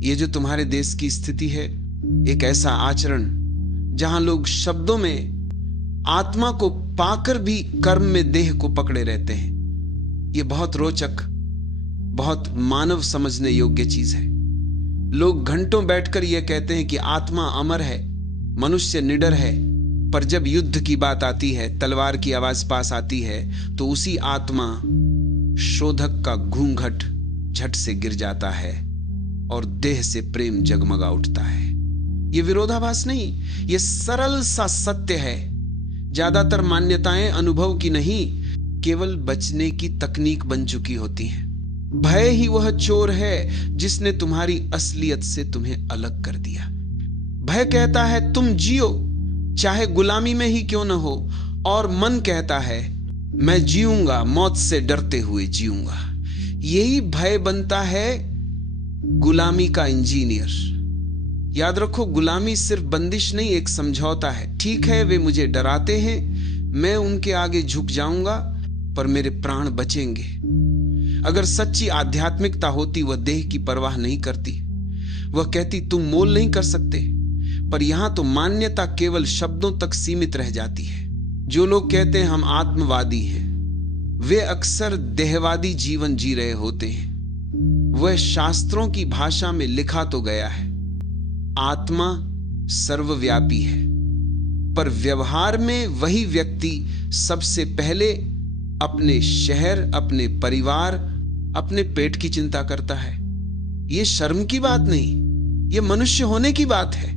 ये जो तुम्हारे देश की स्थिति है, एक ऐसा आचरण जहां लोग शब्दों में आत्मा को पाकर भी कर्म में देह को पकड़े रहते हैं, ये बहुत रोचक, बहुत मानव समझने योग्य चीज है। लोग घंटों बैठकर यह कहते हैं कि आत्मा अमर है, मनुष्य निडर है, पर जब युद्ध की बात आती है, तलवार की आवाज पास आती है, तो उसी आत्मा शोधक का घूंघट झट से गिर जाता है और देह से प्रेम जगमगा उठता है। यह विरोधाभास नहीं, यह सरल सा सत्य है। ज्यादातर मान्यताएं अनुभव की नहीं, केवल बचने की तकनीक बन चुकी होती हैं। भय ही वह चोर है जिसने तुम्हारी असलियत से तुम्हें अलग कर दिया। भय कहता है तुम जियो, चाहे गुलामी में ही क्यों न हो, और मन कहता है मैं जीऊंगा, मौत से डरते हुए जीऊंगा। यही भय बनता है गुलामी का इंजीनियर। याद रखो, गुलामी सिर्फ बंदिश नहीं, एक समझौता है। ठीक है, वे मुझे डराते हैं, मैं उनके आगे झुक जाऊंगा, पर मेरे प्राण बचेंगे। अगर सच्ची आध्यात्मिकता होती, वह देह की परवाह नहीं करती। वह कहती तुम मोल नहीं कर सकते। पर यहां तो मान्यता केवल शब्दों तक सीमित रह जाती है। जो लोग कहते हैं हम आत्मवादी हैं, वे अक्सर देहवादी जीवन जी रहे होते हैं। वह शास्त्रों की भाषा में लिखा तो गया है, आत्मा सर्वव्यापी है, पर व्यवहार में वही व्यक्ति सबसे पहले अपने शहर, अपने परिवार, अपने पेट की चिंता करता है। यह शर्म की बात नहीं, यह मनुष्य होने की बात है।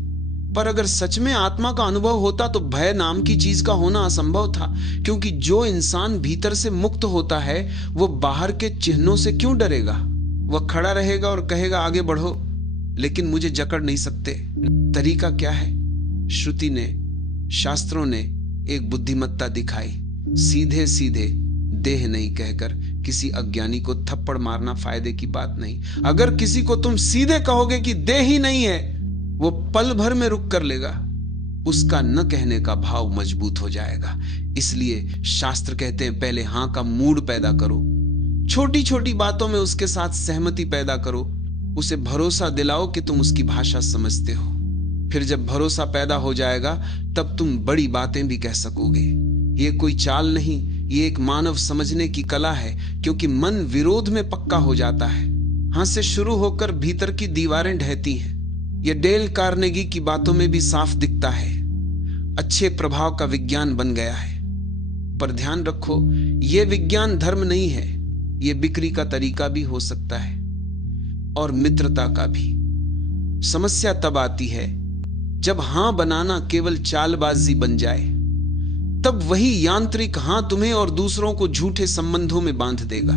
पर अगर सच में आत्मा का अनुभव होता तो भय नाम की चीज का होना असंभव था, क्योंकि जो इंसान भीतर से मुक्त होता है वो बाहर के चिन्हों से क्यों डरेगा? वह खड़ा रहेगा और कहेगा आगे बढ़ो, लेकिन मुझे जकड़ नहीं सकते। तरीका क्या है? श्रुति ने, शास्त्रों ने एक बुद्धिमत्ता दिखाई। सीधे सीधे देह नहीं कहकर किसी अज्ञानी को थप्पड़ मारना फायदे की बात नहीं। अगर किसी को तुम सीधे कहोगे कि देह ही नहीं है, वो पल भर में रुक कर लेगा। उसका न कहने का भाव मजबूत हो जाएगा। इसलिए शास्त्र कहते हैं पहले हां का मूड पैदा करो, छोटी छोटी बातों में उसके साथ सहमति पैदा करो, उसे भरोसा दिलाओ कि तुम उसकी भाषा समझते हो। फिर जब भरोसा पैदा हो जाएगा तब तुम बड़ी बातें भी कह सकोगे। ये कोई चाल नहीं, ये एक मानव समझने की कला है, क्योंकि मन विरोध में पक्का हो जाता है। हां से शुरू होकर भीतर की दीवारें ढहती हैं। यह डेल कार्नेगी की बातों में भी साफ दिखता है। अच्छे प्रभाव का विज्ञान बन गया है। पर ध्यान रखो, यह विज्ञान धर्म नहीं है, यह बिक्री का तरीका भी हो सकता है, और मित्रता का भी। समस्या तब आती है जब हां बनाना केवल चालबाजी बन जाए। तब वही यांत्रिक हां तुम्हें और दूसरों को झूठे संबंधों में बांध देगा।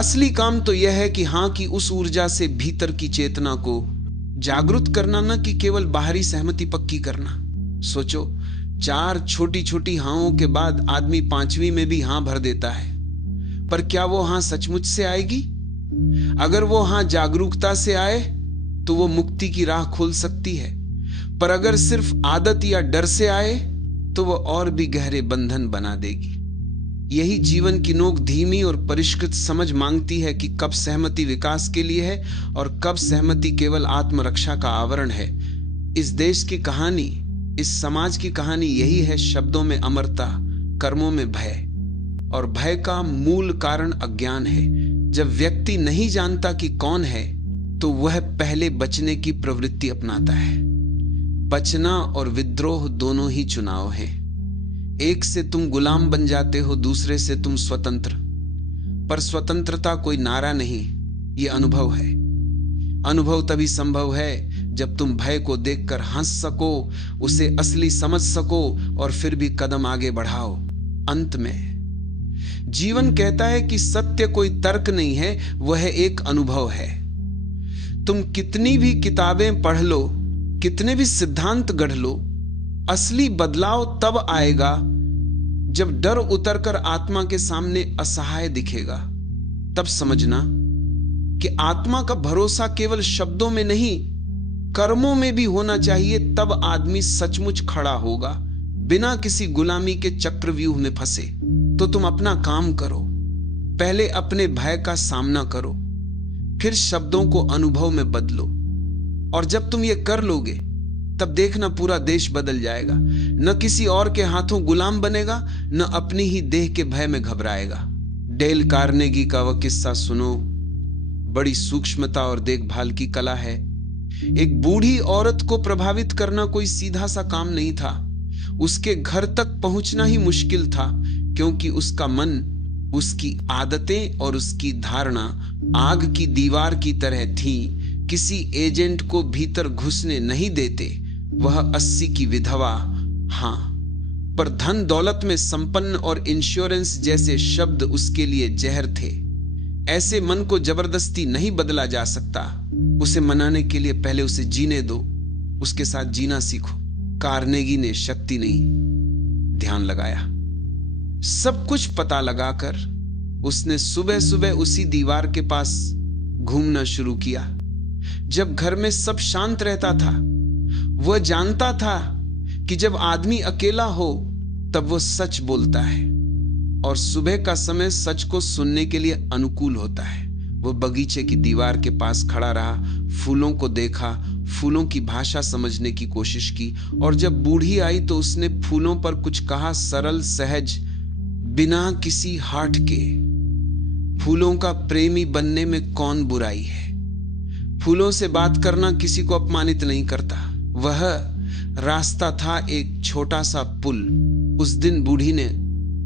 असली काम तो यह है कि हां की उस ऊर्जा से भीतर की चेतना को जागृत करना, न कि केवल बाहरी सहमति पक्की करना। सोचो, 4 छोटी छोटी हांों के बाद आदमी 5वीं में भी हां भर देता है, पर क्या वो हां सचमुच से आएगी? अगर वो हां जागरूकता से आए तो वो मुक्ति की राह खोल सकती है, पर अगर सिर्फ आदत या डर से आए तो वो और भी गहरे बंधन बना देगी। यही जीवन की नोक धीमी और परिष्कृत समझ मांगती है कि कब सहमति विकास के लिए है और कब सहमति केवल आत्मरक्षा का आवरण है। इस देश की कहानी, इस समाज की कहानी यही है। शब्दों में अमरता, कर्मों में भय, और भय का मूल कारण अज्ञान है। जब व्यक्ति नहीं जानता कि कौन है तो वह पहले बचने की प्रवृत्ति अपनाता है। बचना और विद्रोह दोनों ही चुनाव हैं। एक से तुम गुलाम बन जाते हो, दूसरे से तुम स्वतंत्र। पर स्वतंत्रता कोई नारा नहीं, यह अनुभव है। अनुभव तभी संभव है जब तुम भय को देखकर हंस सको, उसे असली समझ सको और फिर भी कदम आगे बढ़ाओ। अंत में जीवन कहता है कि सत्य कोई तर्क नहीं है, वह एक अनुभव है। तुम कितनी भी किताबें पढ़ लो, कितने भी सिद्धांत गढ़ लो, असली बदलाव तब आएगा जब डर उतरकर आत्मा के सामने असहाय दिखेगा। तब समझना कि आत्मा का भरोसा केवल शब्दों में नहीं, कर्मों में भी होना चाहिए। तब आदमी सचमुच खड़ा होगा, बिना किसी गुलामी के चक्रव्यूह में फंसे। तो तुम अपना काम करो, पहले अपने भय का सामना करो, फिर शब्दों को अनुभव में बदलो, और जब तुम ये कर लोगे तब देखना पूरा देश बदल जाएगा। न किसी और के हाथों गुलाम बनेगा, न अपनी ही देह के भय में घबराएगा। डेल कार्नेगी का वह किस्सा सुनो, बड़ी सूक्ष्मता और देखभाल की कला है। एक बूढ़ी औरत को प्रभावित करना कोई सीधा सा काम नहीं था। उसके घर तक पहुंचना ही मुश्किल था, क्योंकि उसका मन, उसकी आदतें और उसकी धारणा आग की दीवार की तरह थी। किसी एजेंट को भीतर घुसने नहीं देते। वह 80 की विधवा, हां, पर धन दौलत में संपन्न और इंश्योरेंस जैसे शब्द उसके लिए जहर थे। ऐसे मन को जबरदस्ती नहीं बदला जा सकता। उसे मनाने के लिए पहले उसे जीने दो, उसके साथ जीना सीखो। कार्नेगी ने शक्ति नहीं, ध्यान लगाया। सब कुछ पता लगाकर उसने सुबह सुबह उसी दीवार के पास घूमना शुरू किया। जब घर में सब शांत रहता था, वह जानता था कि जब आदमी अकेला हो तब वो सच बोलता है, और सुबह का समय सच को सुनने के लिए अनुकूल होता है। वो बगीचे की दीवार के पास खड़ा रहा, फूलों को देखा, फूलों की भाषा समझने की कोशिश की, और जब बूढ़ी आई तो उसने फूलों पर कुछ कहा, सरल, सहज, बिना किसी हाट के। फूलों का प्रेमी बनने में कौन बुराई है? फूलों से बात करना किसी को अपमानित नहीं करता। वह रास्ता था एक छोटा सा पुल। उस दिन बूढ़ी ने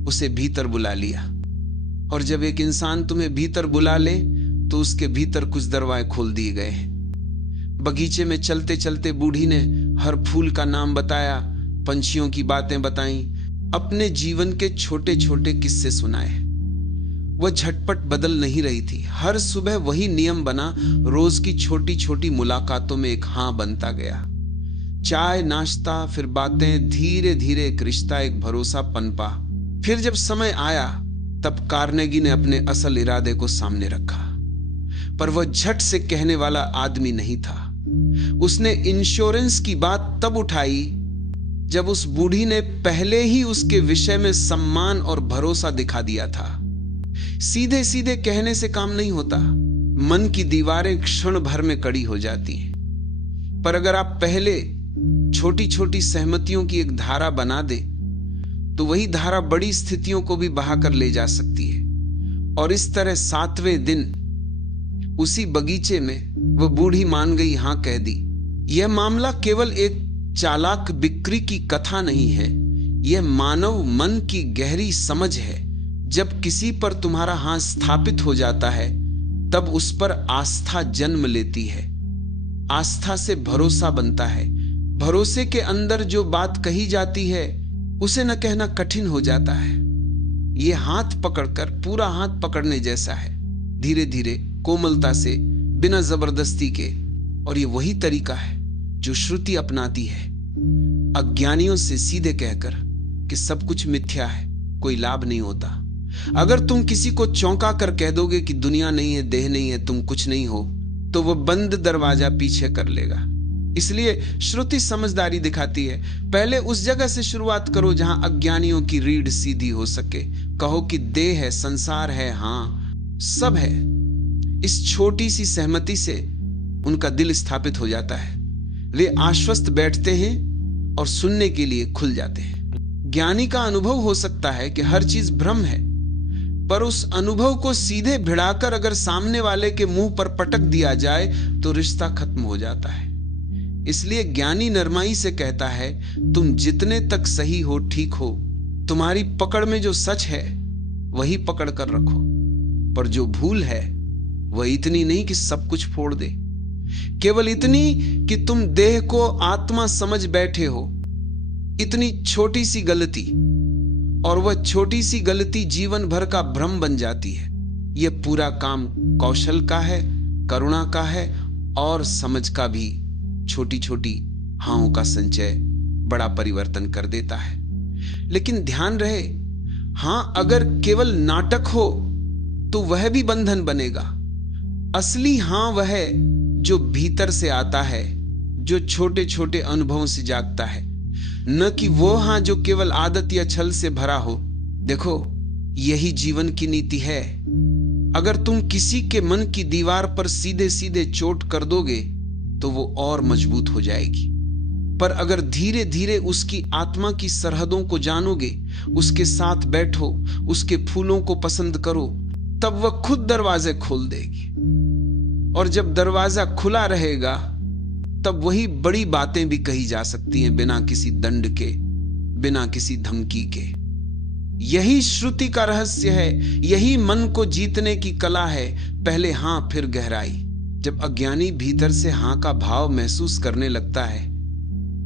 उसे भीतर बुला लिया, और जब एक इंसान तुम्हें भीतर बुला ले तो उसके भीतर कुछ दरवाजे खोल दिए गए हैं। बगीचे में चलते चलते बूढ़ी ने हर फूल का नाम बताया, पंछियों की बातें बताई, अपने जीवन के छोटे छोटे किस्से सुनाए। वह झटपट बदल नहीं रही थी। हर सुबह वही नियम बना, रोज की छोटी छोटी मुलाकातों में एक हाँ बनता गया। चाय, नाश्ता, फिर बातें, धीरे धीरे एक रिश्ता, एक भरोसा पनपा। फिर जब समय आया तब कार्नेगी ने अपने असल इरादे को सामने रखा, पर वह झट से कहने वाला आदमी नहीं था। उसने इंश्योरेंस की बात तब उठाई जब उस बूढ़ी ने पहले ही उसके विषय में सम्मान और भरोसा दिखा दिया था। सीधे सीधे कहने से काम नहीं होता। मन की दीवारें क्षण भर में कड़ी हो जाती हैं, पर अगर आप पहले छोटी छोटी सहमतियों की एक धारा बना दे तो वही धारा बड़ी स्थितियों को भी बहाकर ले जा सकती है। और इस तरह 7वें दिन उसी बगीचे में वह बूढ़ी मान गई, हां कह दी। यह मामला केवल एक चालाक बिक्री की कथा नहीं है, यह मानव मन की गहरी समझ है। जब किसी पर तुम्हारा हाथ स्थापित हो जाता है तब उस पर आस्था जन्म लेती है। आस्था से भरोसा बनता है। भरोसे के अंदर जो बात कही जाती है उसे न कहना कठिन हो जाता है। यह हाथ पकड़कर पूरा हाथ पकड़ने जैसा है, धीरे धीरे, कोमलता से, बिना जबरदस्ती के। और यह वही तरीका है जो श्रुति अपनाती है, अज्ञानियों से सीधे कहकर कि सब कुछ मिथ्या है, कोई लाभ नहीं होता। अगर तुम किसी को चौंका कर कह दोगे कि दुनिया नहीं है, देह नहीं है, तुम कुछ नहीं हो, तो वह बंद दरवाजा पीछे कर लेगा। इसलिए श्रुति समझदारी दिखाती है। पहले उस जगह से शुरुआत करो जहां अज्ञानियों की रीढ़ सीधी हो सके। कहो कि देह है, संसार है, हां सब है। इस छोटी सी सहमति से उनका दिल स्थापित हो जाता है। वे आश्वस्त बैठते हैं और सुनने के लिए खुल जाते हैं। ज्ञानी का अनुभव हो सकता है कि हर चीज भ्रम है, पर उस अनुभव को सीधे भिड़ाकर अगर सामने वाले के मुंह पर पटक दिया जाए तो रिश्ता खत्म हो जाता है। इसलिए ज्ञानी नरमाई से कहता है, तुम जितने तक सही हो, ठीक हो, तुम्हारी पकड़ में जो सच है वही पकड़ कर रखो, पर जो भूल है वह इतनी नहीं कि सब कुछ फोड़ दे, केवल इतनी कि तुम देह को आत्मा समझ बैठे हो। इतनी छोटी सी गलती, और वह छोटी सी गलती जीवन भर का भ्रम बन जाती है। यह पूरा काम कौशल का है, करुणा का है, और समझ का भी। छोटी छोटी हाओं का संचय बड़ा परिवर्तन कर देता है। लेकिन ध्यान रहे, हां अगर केवल नाटक हो तो वह भी बंधन बनेगा। असली हां वह है जो भीतर से आता है, जो छोटे छोटे अनुभवों से जागता है, न कि वो हां जो केवल आदत या छल से भरा हो। देखो, यही जीवन की नीति है। अगर तुम किसी के मन की दीवार पर सीधे सीधे चोट कर दोगे तो वो और मजबूत हो जाएगी, पर अगर धीरे धीरे उसकी आत्मा की सरहदों को जानोगे, उसके साथ बैठो, उसके फूलों को पसंद करो, तब वह खुद दरवाजे खोल देगी। और जब दरवाजा खुला रहेगा तब वही बड़ी बातें भी कही जा सकती हैं, बिना किसी दंड के, बिना किसी धमकी के। यही श्रुति का रहस्य है, यही मन को जीतने की कला है। पहले हां फिर गहराई। जब अज्ञानी भीतर से हां का भाव महसूस करने लगता है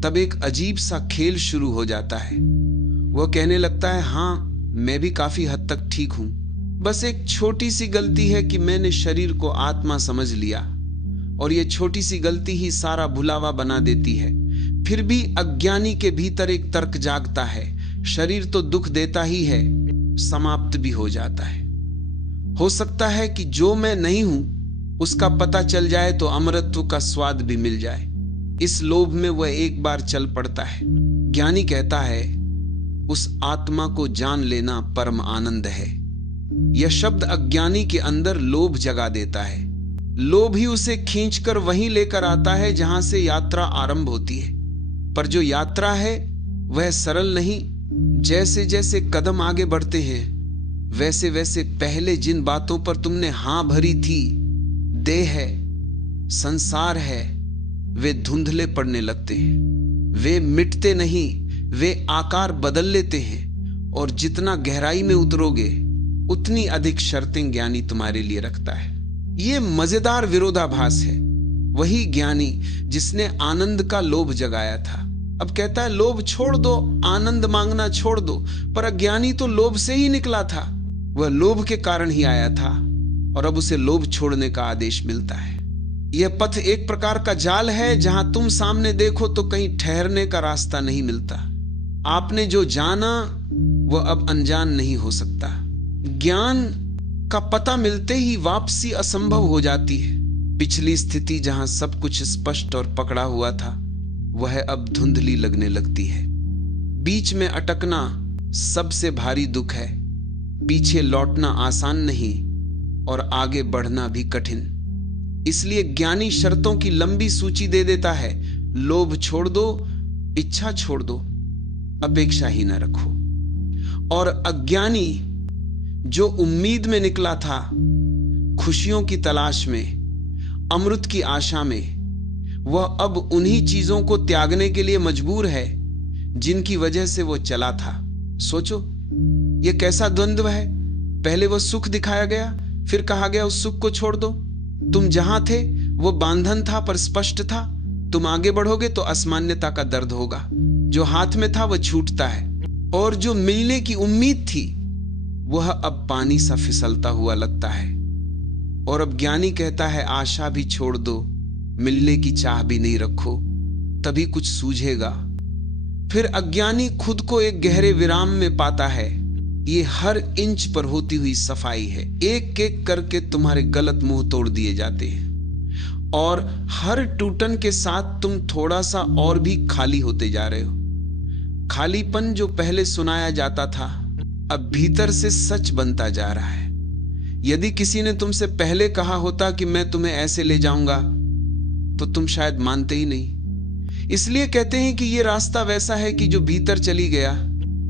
तब एक अजीब सा खेल शुरू हो जाता है। वह कहने लगता है, हां मैं भी काफी हद तक ठीक हूं, बस एक छोटी सी गलती है कि मैंने शरीर को आत्मा समझ लिया, और यह छोटी सी गलती ही सारा भुलावा बना देती है। फिर भी अज्ञानी के भीतर एक तर्क जागता है, शरीर तो दुख देता ही है, समाप्त भी हो जाता है। हो सकता है कि जो मैं नहीं हूं उसका पता चल जाए तो अमरत्व का स्वाद भी मिल जाए। इस लोभ में वह एक बार चल पड़ता है। ज्ञानी कहता है, उस आत्मा को जान लेना परम आनंद है। यह शब्द अज्ञानी के अंदर लोभ जगा देता है। लोभ ही उसे खींचकर वहीं लेकर आता है जहां से यात्रा आरंभ होती है। पर जो यात्रा है वह सरल नहीं। जैसे जैसे कदम आगे बढ़ते हैं वैसे वैसे पहले जिन बातों पर तुमने हां भरी थी, देह है, संसार है, वे धुंधले पड़ने लगते हैं। वे मिटते नहीं, वे आकार बदल लेते हैं। और जितना गहराई में उतरोगे उतनी अधिक शर्तें ज्ञानी तुम्हारे लिए रखता है। यह मजेदार विरोधाभास है। वही ज्ञानी जिसने आनंद का लोभ जगाया था अब कहता है, लोभ छोड़ दो, आनंद मांगना छोड़ दो। पर अज्ञानी तो लोभ से ही निकला था, वह लोभ के कारण ही आया था, और अब उसे लोभ छोड़ने का आदेश मिलता है। यह पथ एक प्रकार का जाल है जहां तुम सामने देखो तो कहीं ठहरने का रास्ता नहीं मिलता। आपने जो जाना वह अब अनजान नहीं हो सकता। ज्ञान का पता मिलते ही वापसी असंभव हो जाती है। पिछली स्थिति जहां सब कुछ स्पष्ट और पकड़ा हुआ था वह अब धुंधली लगने लगती है। बीच में अटकना सबसे भारी दुख है। पीछे लौटना आसान नहीं और आगे बढ़ना भी कठिन। इसलिए ज्ञानी शर्तों की लंबी सूची दे देता है। लोभ छोड़ दो, इच्छा छोड़ दो, अपेक्षा ही न रखो। और अज्ञानी जो उम्मीद में निकला था, खुशियों की तलाश में, अमृत की आशा में, वह अब उन्हीं चीजों को त्यागने के लिए मजबूर है जिनकी वजह से वो चला था। सोचो यह कैसा द्वंद्व है। पहले वो सुख दिखाया गया, फिर कहा गया उस सुख को छोड़ दो। तुम जहां थे वो बांधन था पर स्पष्ट था। तुम आगे बढ़ोगे तो असमान्यता का दर्द होगा। जो हाथ में था वह छूटता है, और जो मिलने की उम्मीद थी वह अब पानी सा फिसलता हुआ लगता है। और अब ज्ञानी कहता है, आशा भी छोड़ दो, मिलने की चाह भी नहीं रखो, तभी कुछ सूझेगा। फिर अज्ञानी खुद को एक गहरे विराम में पाता है। ये हर इंच पर होती हुई सफाई है। एक एक करके तुम्हारे गलत मुंह तोड़ दिए जाते हैं, और हर टूटन के साथ तुम थोड़ा सा और भी खाली होते जा रहे हो। खालीपन जो पहले सुनाया जाता था अब भीतर से सच बनता जा रहा है। यदि किसी ने तुमसे पहले कहा होता कि मैं तुम्हें ऐसे ले जाऊंगा तो तुम शायद मानते ही नहीं। इसलिए कहते हैं कि यह रास्ता वैसा है कि जो भीतर चली गया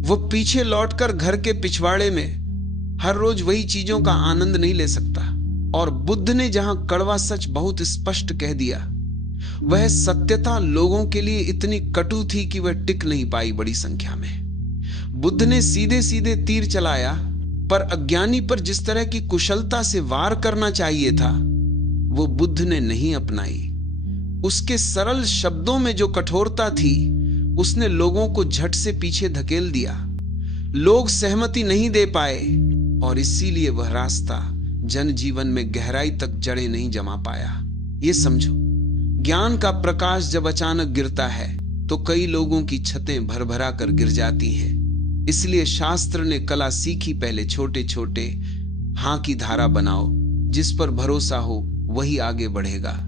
वो पीछे लौटकर घर के पिछवाड़े में हर रोज वही चीजों का आनंद नहीं ले सकता। और बुद्ध ने जहां कड़वा सच बहुत स्पष्ट कह दिया, वह सत्यता लोगों के लिए इतनी कटु थी कि वह टिक नहीं पाई बड़ी संख्या में। बुद्ध ने सीधे सीधे तीर चलाया, पर अज्ञानी पर जिस तरह की कुशलता से वार करना चाहिए था वो बुद्ध ने नहीं अपनाई। उसके सरल शब्दों में जो कठोरता थी उसने लोगों को झट से पीछे धकेल दिया। लोग सहमति नहीं दे पाए और इसीलिए वह रास्ता जनजीवन में गहराई तक जड़ें नहीं जमा पाया। ये समझो, ज्ञान का प्रकाश जब अचानक गिरता है तो कई लोगों की छतें भरभरा कर गिर जाती हैं। इसलिए शास्त्र ने कला सीखी, पहले छोटे छोटे हां की धारा बनाओ, जिस पर भरोसा हो वही आगे बढ़ेगा।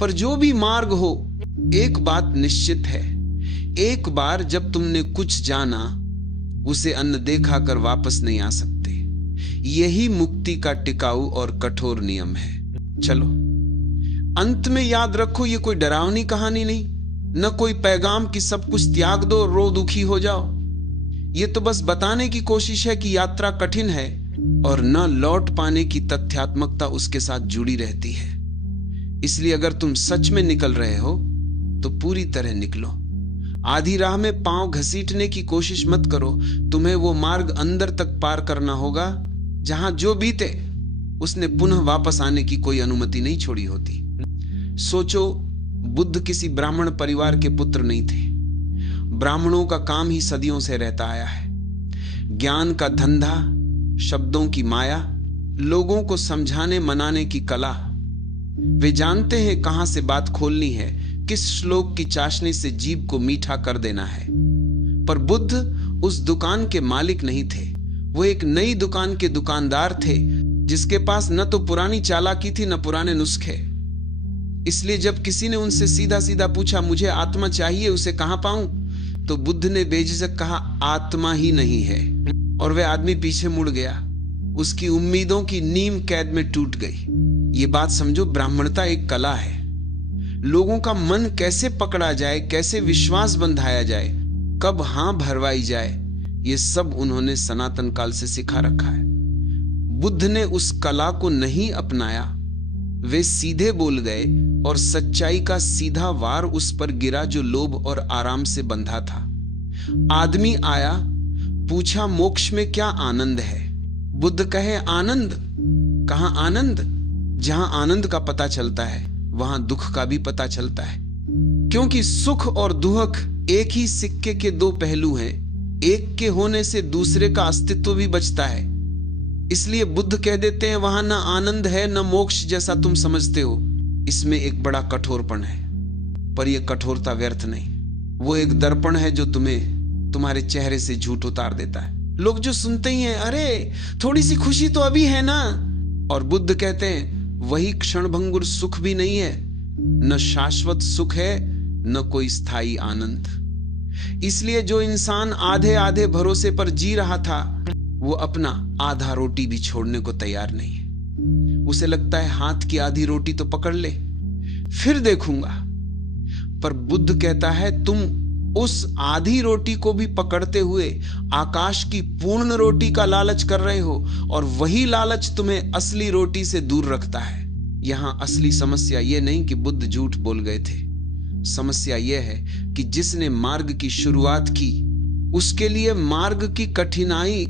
पर जो भी मार्ग हो, एक बात निश्चित है, एक बार जब तुमने कुछ जाना उसे अनदेखा कर वापस नहीं आ सकते। यही मुक्ति का टिकाऊ और कठोर नियम है। चलो, अंत में याद रखो, ये कोई डरावनी कहानी नहीं, न कोई पैगाम कि सब कुछ त्याग दो, रो दुखी हो जाओ। ये तो बस बताने की कोशिश है कि यात्रा कठिन है और न लौट पाने की तथ्यात्मकता उसके साथ जुड़ी रहती है। इसलिए अगर तुम सच में निकल रहे हो तो पूरी तरह निकलो। आधी राह में पांव घसीटने की कोशिश मत करो। तुम्हें वो मार्ग अंदर तक पार करना होगा जहां जो बीते उसने पुनः वापस आने की कोई अनुमति नहीं छोड़ी होती। सोचो, बुद्ध किसी ब्राह्मण परिवार के पुत्र नहीं थे। ब्राह्मणों का काम ही सदियों से रहता आया है। ज्ञान का धंधा, शब्दों की माया, लोगों को समझाने मनाने की कला। वे जानते हैं कहां से बात खोलनी है, किस श्लोक की चाशनी से जीभ को मीठा कर देना है। पर बुद्ध उस दुकान के मालिक नहीं थे। वो एक नई दुकान के दुकानदार थे जिसके पास न तो पुरानी चालाकी थी न पुराने नुस्खे। इसलिए जब किसी ने उनसे सीधा सीधा पूछा, मुझे आत्मा चाहिए, उसे कहां पाऊं, तो बुद्ध ने बेझिझक कहा, आत्मा ही नहीं है। और वह आदमी पीछे मुड़ गया। उसकी उम्मीदों की नींव कैद में टूट गई। ये बात समझो, ब्राह्मणता एक कला है। लोगों का मन कैसे पकड़ा जाए, कैसे विश्वास बंधाया जाए, कब हां भरवाई जाए, ये सब उन्होंने सनातन काल से सिखा रखा है। बुद्ध ने उस कला को नहीं अपनाया। वे सीधे बोल गए और सच्चाई का सीधा वार उस पर गिरा जो लोभ और आराम से बंधा था। आदमी आया, पूछा, मोक्ष में क्या आनंद है? बुद्ध कहे, आनंद? कहां आनंद? जहां आनंद का पता चलता है वहां दुख का भी पता चलता है, क्योंकि सुख और दुख एक ही सिक्के के दो पहलू हैं। एक के होने से दूसरे का अस्तित्व भी बचता है। इसलिए बुद्ध कह देते हैं, वहां ना आनंद है न मोक्ष जैसा तुम समझते हो। इसमें एक बड़ा कठोरपन है, पर यह कठोरता व्यर्थ नहीं। वो एक दर्पण है जो तुम्हें तुम्हारे चेहरे से झूठ उतार देता है। लोग जो सुनते ही हैं, अरे थोड़ी सी खुशी तो अभी है ना, और बुद्ध कहते हैं वही क्षणभंगुर सुख भी नहीं है, न शाश्वत सुख है, न कोई स्थायी आनंद। इसलिए जो इंसान आधे आधे भरोसे पर जी रहा था, वो अपना आधा रोटी भी छोड़ने को तैयार नहीं है। उसे लगता है हाथ की आधी रोटी तो पकड़ ले, फिर देखूंगा। पर बुद्ध कहता है, तुम उस आधी रोटी को भी पकड़ते हुए आकाश की पूर्ण रोटी का लालच कर रहे हो, और वही लालच तुम्हें असली रोटी से दूर रखता है। यहां असली समस्या यह नहीं कि बुद्ध झूठ बोल गए थे। समस्या यह है कि जिसने मार्ग की शुरुआत की, उसके लिए मार्ग की कठिनाई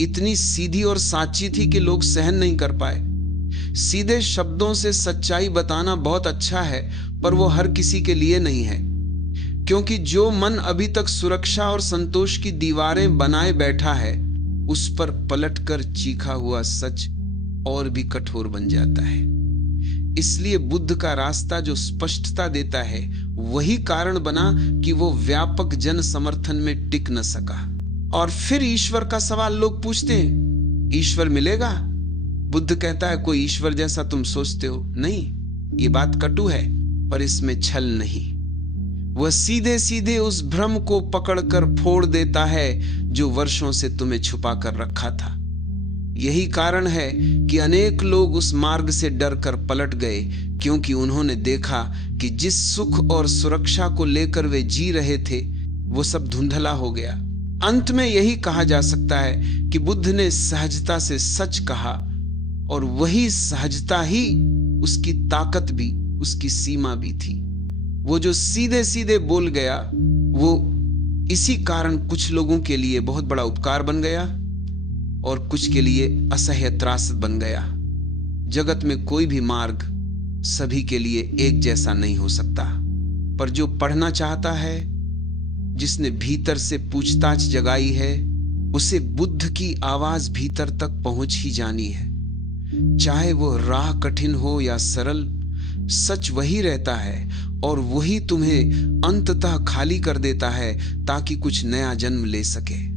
इतनी सीधी और साची थी कि लोग सहन नहीं कर पाए। सीधे शब्दों से सच्चाई बताना बहुत अच्छा है, पर वो हर किसी के लिए नहीं है, क्योंकि जो मन अभी तक सुरक्षा और संतोष की दीवारें बनाए बैठा है, उस पर पलटकर चीखा हुआ सच और भी कठोर बन जाता है। इसलिए बुद्ध का रास्ता जो स्पष्टता देता है, वही कारण बना कि वो व्यापक जन समर्थन में टिक न सका। और फिर ईश्वर का सवाल लोग पूछते हैं, ईश्वर मिलेगा? बुद्ध कहता है, कोई ईश्वर जैसा तुम सोचते हो नहीं। ये बात कटु है, पर इसमें छल नहीं। वह सीधे सीधे उस भ्रम को पकड़कर फोड़ देता है जो वर्षों से तुम्हें छुपा कर रखा था। यही कारण है कि अनेक लोग उस मार्ग से डरकर पलट गए, क्योंकि उन्होंने देखा कि जिस सुख और सुरक्षा को लेकर वे जी रहे थे, वो सब धुंधला हो गया। अंत में यही कहा जा सकता है कि बुद्ध ने सहजता से सच कहा, और वही सहजता ही उसकी ताकत भी, उसकी सीमा भी थी। वो जो सीधे सीधे बोल गया, वो इसी कारण कुछ लोगों के लिए बहुत बड़ा उपकार बन गया और कुछ के लिए असह्य त्रासद बन गया। जगत में कोई भी मार्ग सभी के लिए एक जैसा नहीं हो सकता, पर जो पढ़ना चाहता है, जिसने भीतर से पूछताछ जगाई है, उसे बुद्ध की आवाज भीतर तक पहुंच ही जानी है। चाहे वो राह कठिन हो या सरल, सच वही रहता है और वही तुम्हें अंततः खाली कर देता है ताकि कुछ नया जन्म ले सके।